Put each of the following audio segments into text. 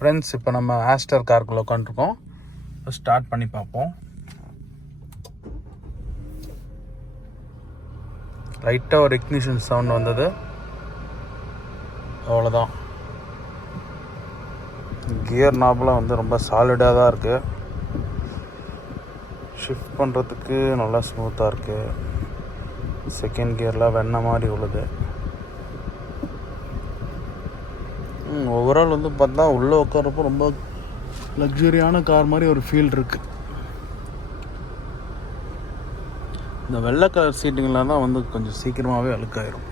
Friends, இப்போ நம்ம aster காருக்குள்ளே உட்காந்துருக்கோம். ஸ்டார்ட் பண்ணி பார்ப்போம். லைட்டாக ஒரு இக்னிஷன் சவுண்ட் வந்தது, அவ்வளோதான். கியர் நாப்லாம் வந்து ரொம்ப சாலிடாக தான் இருக்குது. ஷிஃப்ட் பண்ணுறதுக்கு நல்லா ஸ்மூத்தாக இருக்குது. செகண்ட் கியரில் வெண்ணெய் மாதிரி உள்ளது. ஓவரால் வந்து பார்த்தா உள்ளே உட்காரப்போ ரொம்ப லக்ஸரியான கார் மாதிரி ஒரு ஃபீல் இருக்குது. இந்த வெள்ளை கலர் சீட்டுங்களாம் தான் வந்து கொஞ்சம் சீக்கிரமாகவே அழுக்காயிரும்.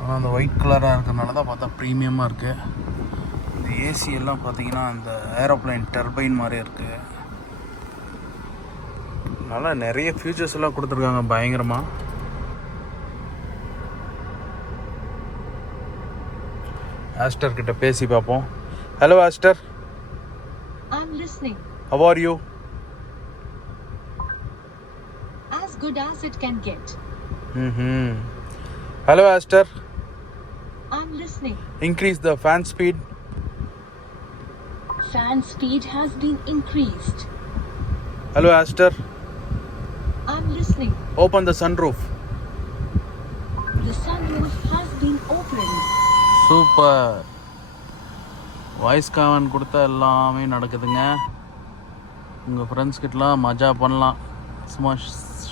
ஆனால் அந்த ஒயிட் கலராக இருக்கிறதுனால தான் பார்த்தா ப்ரீமியமாக இருக்குது. இந்த ஏசி எல்லாம் பார்த்தீங்கன்னா அந்த ஏரோப்ளைன் டர்பைன் மாதிரியே இருக்குது. நல்லா நிறைய ஃபியூச்சர்ஸ் எல்லாம் கொடுத்துருக்காங்க பயங்கரமாக. ஆஸ்டர் கிட்ட பேசி பார்ப்போம். Hello aster. I'm listening. How are you? As good as it can get. Hello Aster. I'm listening. Increase the fan speed. Fan speed has been increased. Hello Aster. I'm listening. Open the sunroof. The sunroof has been opened. Super. Voice common கொடுத்தா எல்லாமே நடக்குதுங்க. உங்கள் friends கிட்டலாம் மஜா பண்ணலாம், சும்மா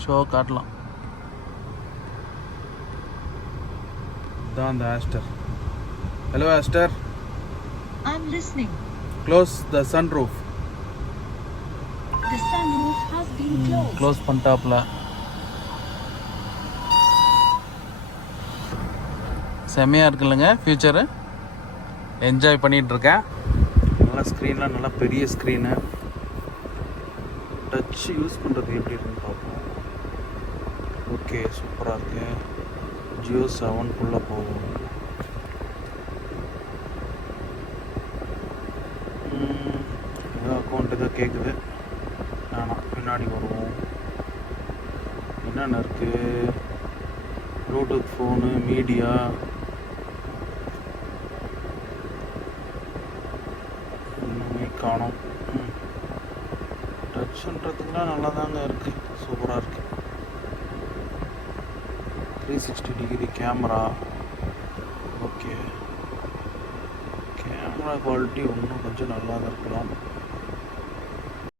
show காட்டலாம். இதுதான் அந்த Astor. Hello aster. I'm listening. Close the sunroof. The sunroof has been closed. Close பண்ணிட்டாப்ல. செம்மையாக இருக்குல்லங்க ஃபியூச்சரு. என்ஜாய் பண்ணிகிட்ருக்கேன். நல்லா ஸ்க்ரீன்லாம் நல்லா பெரிய ஸ்க்ரீனு. டச் யூஸ் பண்ணுறது எப்படி இருக்குன்னு பார்ப்போம். ஓகே, சூப்பராக இருக்கு. ஜியோ 7 போகும். ஏதோ அக்கௌண்ட் ஏதோ கேட்குது. ஆனால் பின்னாடி வருவோம். என்னென்ன இருக்குது? ப்ளூடூத் ஃபோனு, மீடியா, காணும். டச்ன்றதுக்குலாம் நல்லா தாங்க இருக்குது, சூப்பராக இருக்குது. 360 degree camera. Okay, camera quality இன்னும் கொஞ்சம் நல்லா தான் இருக்கலாம்.